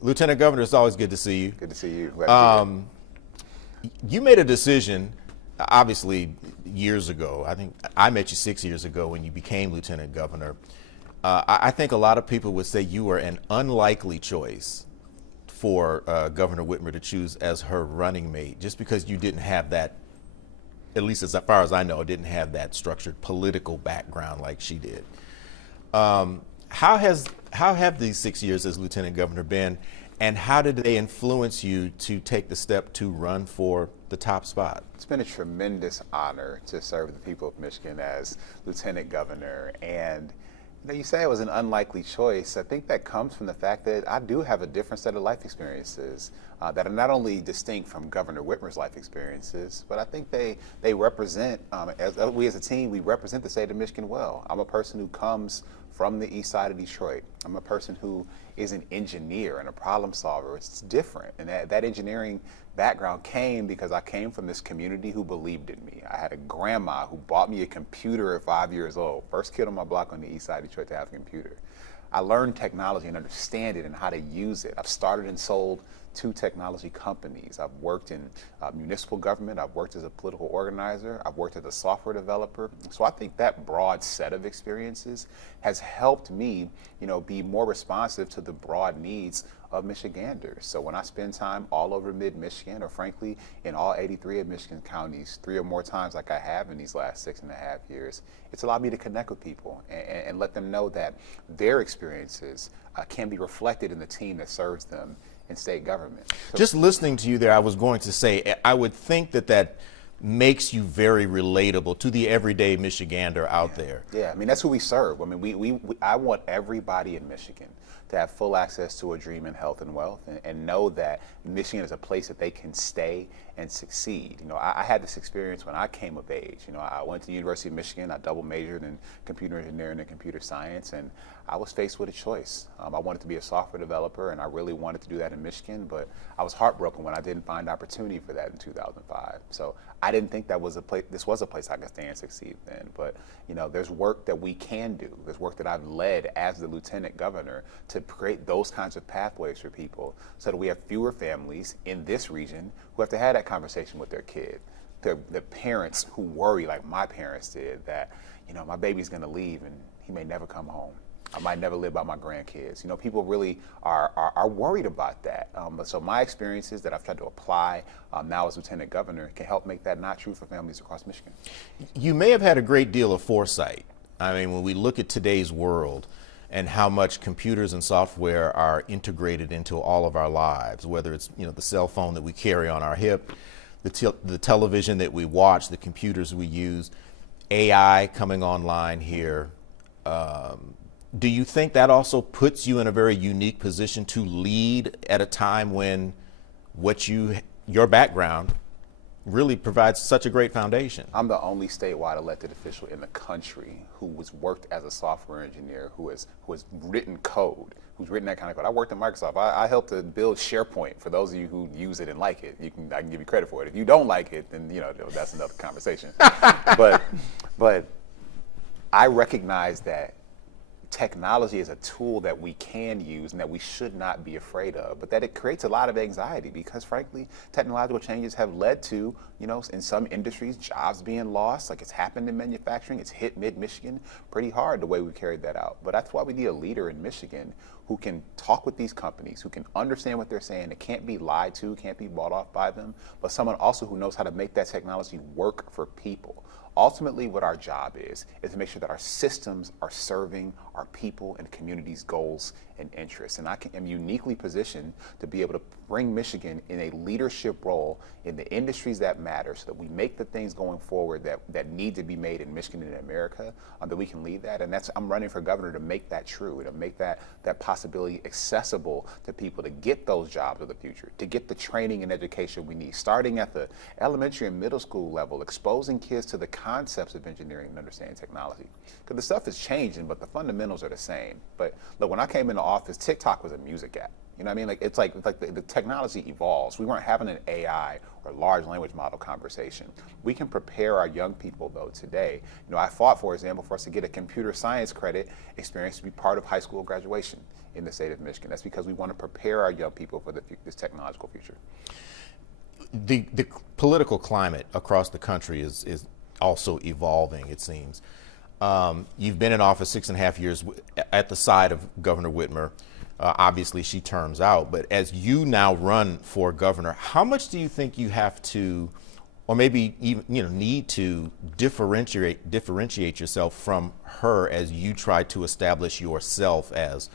Lieutenant Governor, it's always good to see you. Good to see you. Glad to be here. You made a decision, obviously, years ago. I think I met you 6 years ago when you became Lieutenant Governor. I think a lot of people would say you were an unlikely choice for Governor Whitmer to choose as her running mate, just because you didn't have that, at least as far as I know, didn't have that structured political background like she did. How have these 6 years as Lieutenant Governor been, and how did they influence you to take the step to run for the top spot? It's been a tremendous honor to serve the people of Michigan as Lieutenant Governor. And you say it was an unlikely choice. I think that comes from the fact that I do have a different set of life experiences that are not only distinct from Governor Whitmer's life experiences, but I think they represent, we as a team, we represent the state of Michigan well. I'm a person who comes from the east side of Detroit. I'm a person who is an engineer and a problem solver. It's different. And that engineering background came because I came from this community who believed in me. I had a grandma who bought me a computer at 5 years old. First kid on my block on the east side of Detroit to have a computer. I learned technology and understand it and how to use it. I've started and sold 2 technology companies. I've worked in municipal government. I've worked as a political organizer. I've worked as a software developer. So I think that broad set of experiences has helped me, be more responsive to the broad needs of Michiganders. So when I spend time all over Mid-Michigan, or frankly, in all 83 of Michigan counties, 3 or more times like I have in these last 6.5 years, it's allowed me to connect with people and let them know that their experiences can be reflected in the team that serves them in state government. So just listening to you there, I was going to say, I would think that makes you very relatable to the everyday Michigander out there. Yeah, I mean, that's who we serve. I mean, I want everybody in Michigan to have full access to a dream in health and wealth, and know that Michigan is a place that they can stay and succeed. I had this experience when I came of age. I went to the University of Michigan. I double majored in computer engineering and computer science, and I was faced with a choice. I wanted to be a software developer, and I really wanted to do that in Michigan, but I was heartbroken when I didn't find opportunity for that in 2005. So I didn't think that was a place. This was a place I could stay and succeed in. But there's work that we can do. There's work that I've led as the Lieutenant Governor to create those kinds of pathways for people, so that we have fewer families in this region who have to have that conversation with their kid. The parents who worry, like my parents did, that my baby's going to leave and he may never come home. I might never live by my grandkids. People really are worried about that. So my experiences that I've tried to apply now as Lieutenant Governor can help make that not true for families across Michigan. You may have had a great deal of foresight. I mean, when we look at today's world and how much computers and software are integrated into all of our lives, whether it's the cell phone that we carry on our hip, the television that we watch, the computers we use, AI coming online here. Do you think that also puts you in a very unique position to lead at a time when your background really provides such a great foundation? I'm the only statewide elected official in the country who has worked as a software engineer, who has written code, who's written that kind of code. I worked in Microsoft. I helped to build SharePoint. For those of you who use it and like it, I can give you credit for it. If you don't like it, then that's another conversation. but I recognize that technology is a tool that we can use and that we should not be afraid of, but that it creates a lot of anxiety because, frankly, technological changes have led to, in some industries, jobs being lost, like it's happened in manufacturing. It's hit Mid-Michigan pretty hard the way we carried that out. But that's why we need a leader in Michigan who can talk with these companies, who can understand what they're saying. It can't be lied to, can't be bought off by them, but someone also who knows how to make that technology work for people. Ultimately, what our job is to make sure that our systems are serving our people and communities' goals and interests. And I am uniquely positioned to be able to bring Michigan in a leadership role in the industries that matter, so that we make the things going forward that need to be made in Michigan and in America, that we can lead that. And I'm running for governor to make that true, to make that possibility accessible to people, to get those jobs of the future, to get the training and education we need, starting at the elementary and middle school level, exposing kids to the concepts of engineering and understanding technology. Because the stuff is changing, but the fundamentals are the same. But look, when I came into office, TikTok was a music app. You know what I mean? Like it's like the technology evolves. We weren't having an AI or large language model conversation. We can prepare our young people though today. You know, I fought, for example, for us to get a computer science credit experience to be part of high school graduation in the state of Michigan. That's because we want to prepare our young people for this technological future. The political climate across the country is also evolving, it seems. You've been in office 6.5 years at the side of Governor Whitmer. Obviously, she terms out. But as you now run for governor, how much do you think you have to, or maybe even need to differentiate yourself from her as you try to establish yourself as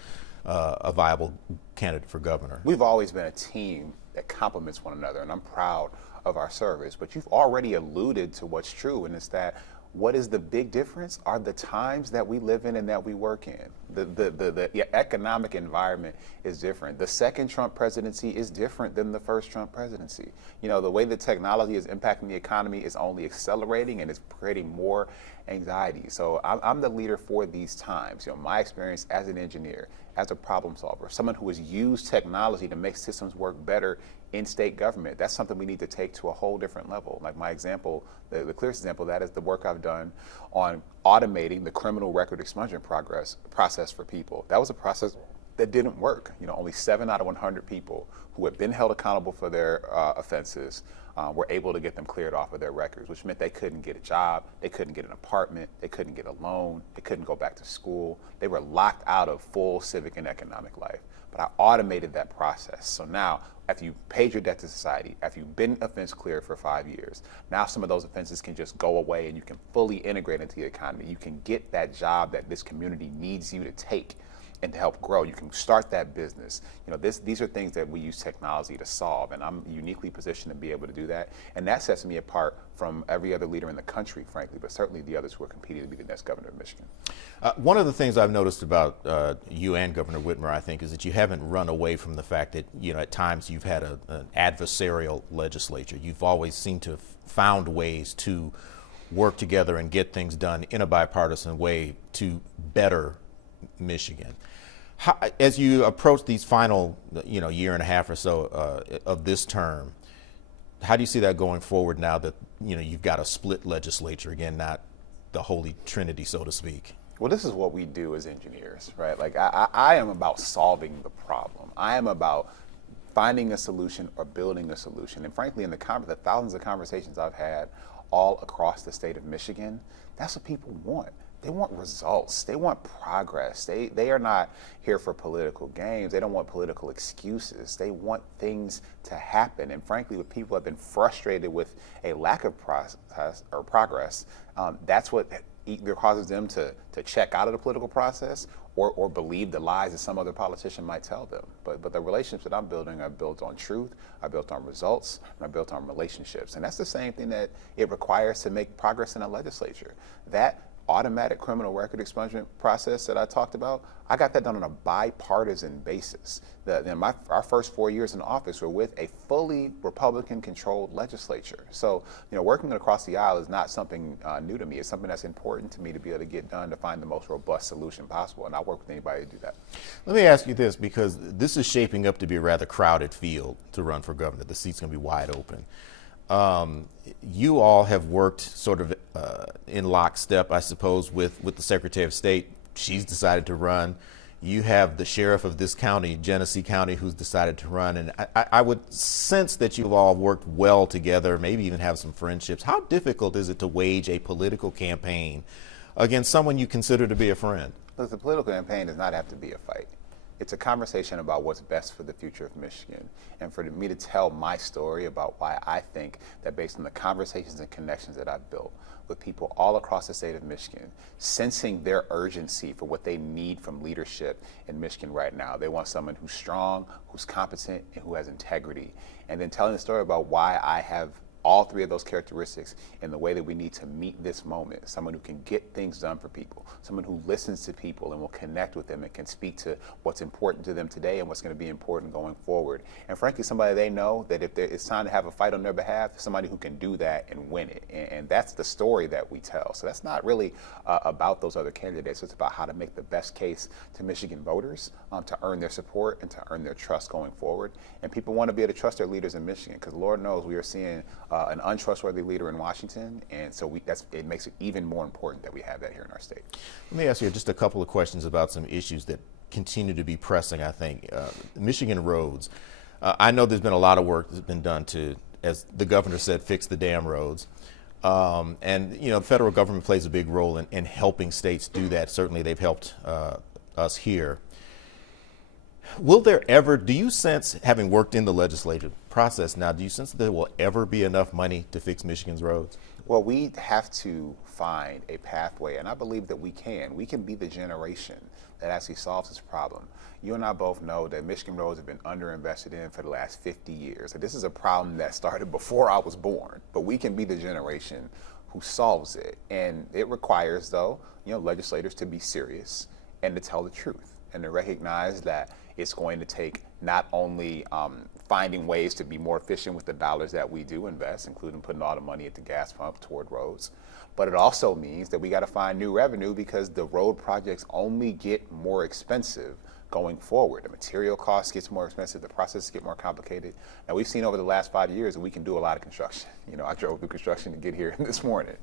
a viable candidate for governor? We've always been a team that complements one another, and I'm proud of our service. But you've already alluded to what's true, and it's that what is the big difference are the times that we live in and that we work in. The economic environment is different. The second Trump presidency is different than the first Trump presidency. You know, the way that technology is impacting the economy is only accelerating and it's creating more anxiety. So I'm the leader for these times. You know, my experience as an engineer, as a problem solver, someone who has used technology to make systems work better in state government, that's something we need to take to a whole different level. Like my example, the clearest example of that is the work I've done on automating the criminal record expungement process for people. That was a process that didn't work. You know, only 7 out of 100 people who had been held accountable for their offenses were able to get them cleared off of their records, which meant they couldn't get a job, they couldn't get an apartment, they couldn't get a loan, they couldn't go back to school. They were locked out of full civic and economic life. But I automated that process. So now, after you paid your debt to society, after you've been offense cleared for 5 years, now some of those offenses can just go away and you can fully integrate into the economy. You can get that job that this community needs you to take and to help grow. You can start that business. You know, these are things that we use technology to solve, and I'm uniquely positioned to be able to do that. And that sets me apart from every other leader in the country, frankly, but certainly the others who are competing to be the next governor of Michigan. One of the things I've noticed about you and Governor Whitmer, I think, is that you haven't run away from the fact that, you know, at times you've had an adversarial legislature. You've always seemed to have found ways to work together and get things done in a bipartisan way to better Michigan. As you approach these final, year and a half or so of this term, how do you see that going forward now that, you've got a split legislature, again, not the holy trinity, so to speak? Well, this is what we do as engineers, right? Like I am about solving the problem. I am about finding a solution or building a solution. And frankly, in the thousands of conversations I've had all across the state of Michigan, that's what people want. They want results. They want progress. They are not here for political games. They don't want political excuses. They want things to happen. And frankly, when people have been frustrated with a lack of process or progress, that's what either causes them to check out of the political process or believe the lies that some other politician might tell them. But the relationships that I'm building are built on truth, are built on results, and are built on relationships. And that's the same thing that it requires to make progress in a legislature. That automatic criminal record expungement process that I talked about, I got that done on a bipartisan basis. Our first 4 years in office were with a fully Republican-controlled legislature. So, working across the aisle is not something new to me. It's something that's important to me to be able to get done to find the most robust solution possible, and I work with anybody to do that. Let me ask you this, because this is shaping up to be a rather crowded field to run for governor. The seat's going to be wide open. You all have worked sort of in lockstep, I suppose, with the Secretary of State. She's decided to run. You have the sheriff of this county, Genesee County, who's decided to run. And I would sense that you've all worked well together, maybe even have some friendships. How difficult is it to wage a political campaign against someone you consider to be a friend? Look, the political campaign does not have to be a fight. It's a conversation about what's best for the future of Michigan, and for me to tell my story about why I think that based on the conversations and connections that I've built with people all across the state of Michigan, sensing their urgency for what they need from leadership in Michigan right now. They want someone who's strong, who's competent, and who has integrity. And then telling the story about why I have all three of those characteristics in the way that we need to meet this moment. Someone who can get things done for people, someone who listens to people and will connect with them and can speak to what's important to them today and what's going to be important going forward. And frankly, somebody they know that if it's time to have a fight on their behalf, somebody who can do that and win it. And that's the story that we tell. So that's not really about those other candidates. It's about how to make the best case to Michigan voters to earn their support and to earn their trust going forward. And people want to be able to trust their leaders in Michigan, because Lord knows we are seeing an untrustworthy leader in Washington, and so it makes it even more important that we have that here in our state. Let me ask you just a couple of questions about some issues that continue to be pressing, I think. Michigan roads. I know there's been a lot of work that's been done to, as the governor said, fix the damn roads. And, the federal government plays a big role in helping states do that. Certainly they've helped us here. Will there ever, do you sense, having worked in the legislative process now, do you sense that there will ever be enough money to fix Michigan's roads? Well, we have to find a pathway, and I believe that we can. We can be the generation that actually solves this problem. You and I both know that Michigan roads have been underinvested in for the last 50 years. And this is a problem that started before I was born, but we can be the generation who solves it. And it requires, though, legislators to be serious and to tell the truth and to recognize that it's going to take not only finding ways to be more efficient with the dollars that we do invest, including putting all the money at the gas pump toward roads, but it also means that we got to find new revenue, because the road projects only get more expensive going forward. The material costs gets more expensive, the processes get more complicated. And we've seen over the last 5 years that we can do a lot of construction. I drove through construction to get here this morning.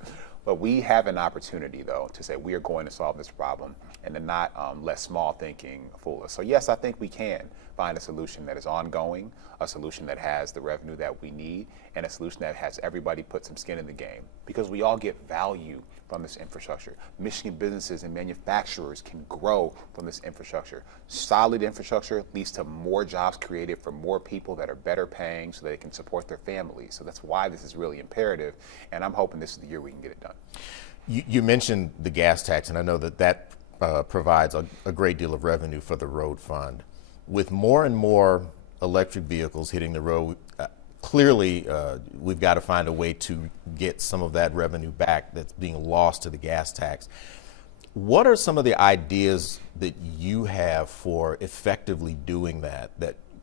But we have an opportunity, though, to say we are going to solve this problem and to not let small thinking fool us. So yes, I think we can find a solution that is ongoing, a solution that has the revenue that we need, and a solution that has everybody put some skin in the game, because we all get value from this infrastructure. Michigan businesses and manufacturers can grow from this infrastructure. Solid infrastructure leads to more jobs created for more people that are better paying so they can support their families. So that's why this is really imperative, and I'm hoping this is the year we can get it done. You mentioned the gas tax, and I know that provides a great deal of revenue for the road fund. With more and more electric vehicles hitting the road, clearly we've got to find a way to get some of that revenue back that's being lost to the gas tax. What are some of the ideas that you have for effectively doing that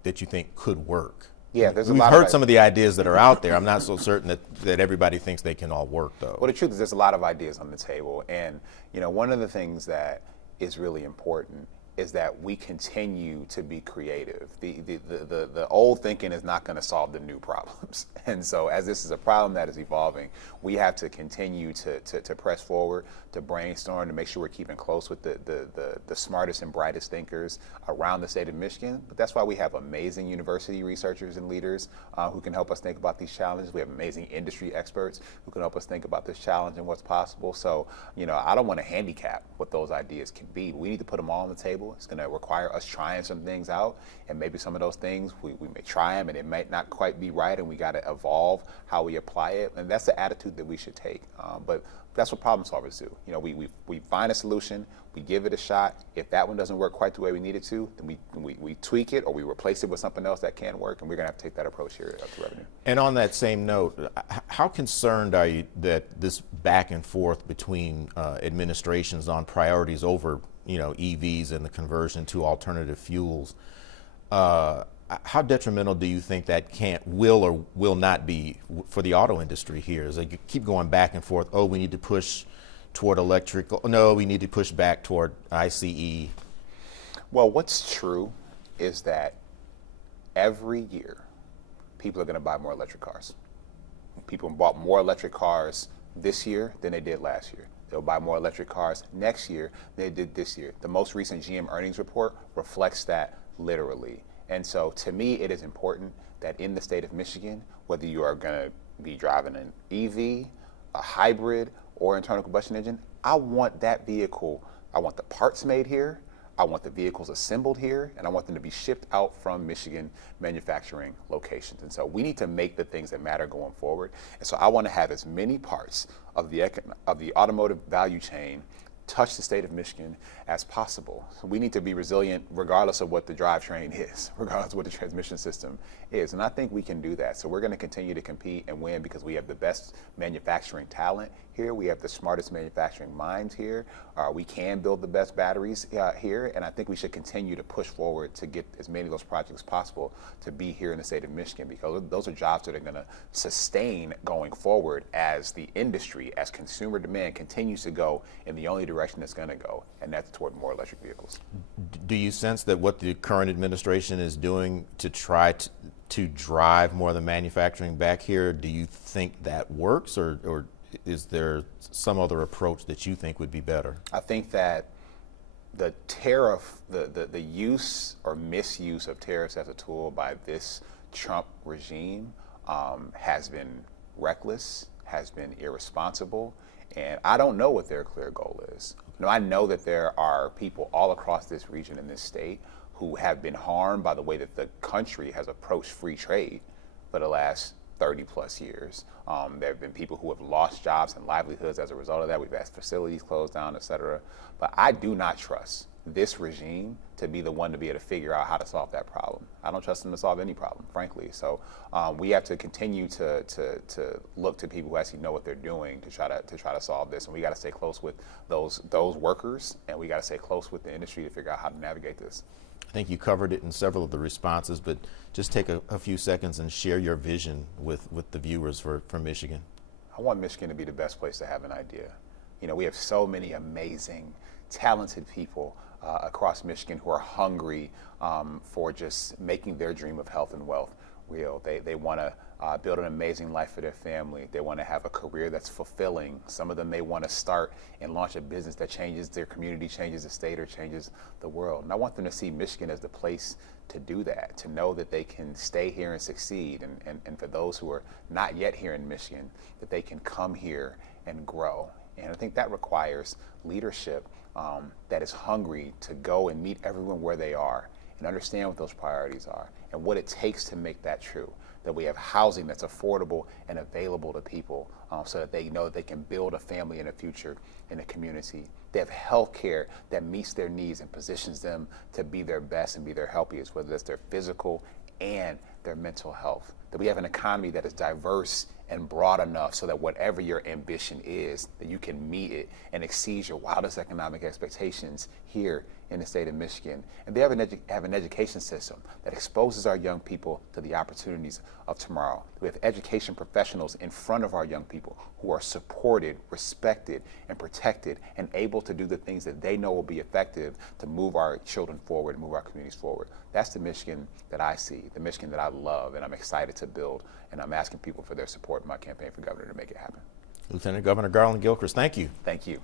you think could work? Yeah, there's a We've lot heard of some of the ideas that are out there. I'm not so certain that everybody thinks they can all work, though. Well, the truth is there's a lot of ideas on the table. And, one of the things that is really important is that we continue to be creative. The old thinking is not going to solve the new problems. And so as this is a problem that is evolving, we have to continue to press forward, to brainstorm, to make sure we're keeping close with the smartest and brightest thinkers around the state of Michigan. But that's why we have amazing university researchers and leaders who can help us think about these challenges. We have amazing industry experts who can help us think about this challenge and what's possible. So, I don't want to handicap what those ideas can be, but we need to put them all on the table. It's going to require us trying some things out, and maybe some of those things we may try them and it might not quite be right, and we got to evolve how we apply it. And that's the attitude that we should take. But that's what problem solvers do. We find a solution, we give it a shot. If that one doesn't work quite the way we need it to, then we tweak it, or we replace it with something else that can work, and we're going to have to take that approach here to revenue. And on that same note, how concerned are you that this back and forth between administrations on priorities over EVs and the conversion to alternative fuels, how detrimental do you think that will or will not be for the auto industry here? As they keep going back and forth, we need to push toward electric, no, we need to push back toward ICE. Well, what's true is that every year people are going to buy more electric cars. People bought more electric cars this year than they did last year. They'll buy more electric cars next year than they did this year. The most recent GM earnings report reflects that literally. And so to me, it is important that in the state of Michigan, whether you are going to be driving an EV, a hybrid, or internal combustion engine, I want that vehicle, I want the parts made here, I want the vehicles assembled here, and I want them to be shipped out from Michigan manufacturing locations. And so we need to make the things that matter going forward. And so I want to have as many parts of the automotive value chain touch the state of Michigan as possible. So we need to be resilient regardless of what the drivetrain is, regardless of what the transmission system is. And I think we can do that. So we're going to continue to compete and win because we have the best manufacturing talent here. We have the smartest manufacturing minds here. We can build the best batteries here. And I think we should continue to push forward to get as many of those projects as possible to be here in the state of Michigan, because those are jobs that are going to sustain going forward as the industry, as consumer demand continues to go in the only direction it's going to go, and that's toward more electric vehicles. Do you sense that what the current administration is doing to try to drive more of the manufacturing back here, do you think that works, or is there some other approach that you think would be better? I think that the tariff, the use or misuse of tariffs as a tool by this Trump regime has been reckless, has been irresponsible, and I don't know what their clear goal is. I know that there are people all across this region in this state who have been harmed by the way that the country has approached free trade for the last 30 plus years. There have been people who have lost jobs and livelihoods as a result of that. We've had facilities closed down, et cetera. But I do not trust this regime to be the one to be able to figure out how to solve that problem. I don't trust them to solve any problem, frankly. So we have to continue to look to people who actually know what they're doing to try to solve this. And we got to stay close with those workers, and we got to stay close with the industry to figure out how to navigate this. I think you covered it in several of the responses, but just take a few seconds and share your vision with the viewers for Michigan. I want Michigan to be the best place to have an idea. We have so many amazing, talented people across Michigan who are hungry for just making their dream of health and wealth real. They want to build an amazing life for their family. They want to have a career that's fulfilling. Some of them may want to start and launch a business that changes their community, changes the state, or changes the world. And I want them to see Michigan as the place to do that, to know that they can stay here and succeed. And for those who are not yet here in Michigan, that they can come here and grow. And I think that requires leadership that is hungry to go and meet everyone where they are and understand what those priorities are and what it takes to make that true. That we have housing that's affordable and available to people so that they know that they can build a family and a future in a community. They have health care that meets their needs and positions them to be their best and be their healthiest, whether that's their physical and their mental health. That we have an economy that is diverse and broad enough so that whatever your ambition is, that you can meet it and exceed your wildest economic expectations here in the state of Michigan. And they have an education system that exposes our young people to the opportunities of tomorrow. We have education professionals in front of our young people who are supported, respected, and protected, and able to do the things that they know will be effective to move our children forward and move our communities forward. That's the Michigan that I see, the Michigan that I love, and I'm excited to build, and I'm asking people for their support in my campaign for governor to make it happen. Lieutenant Governor Garlin Gilchrist, thank you. Thank you.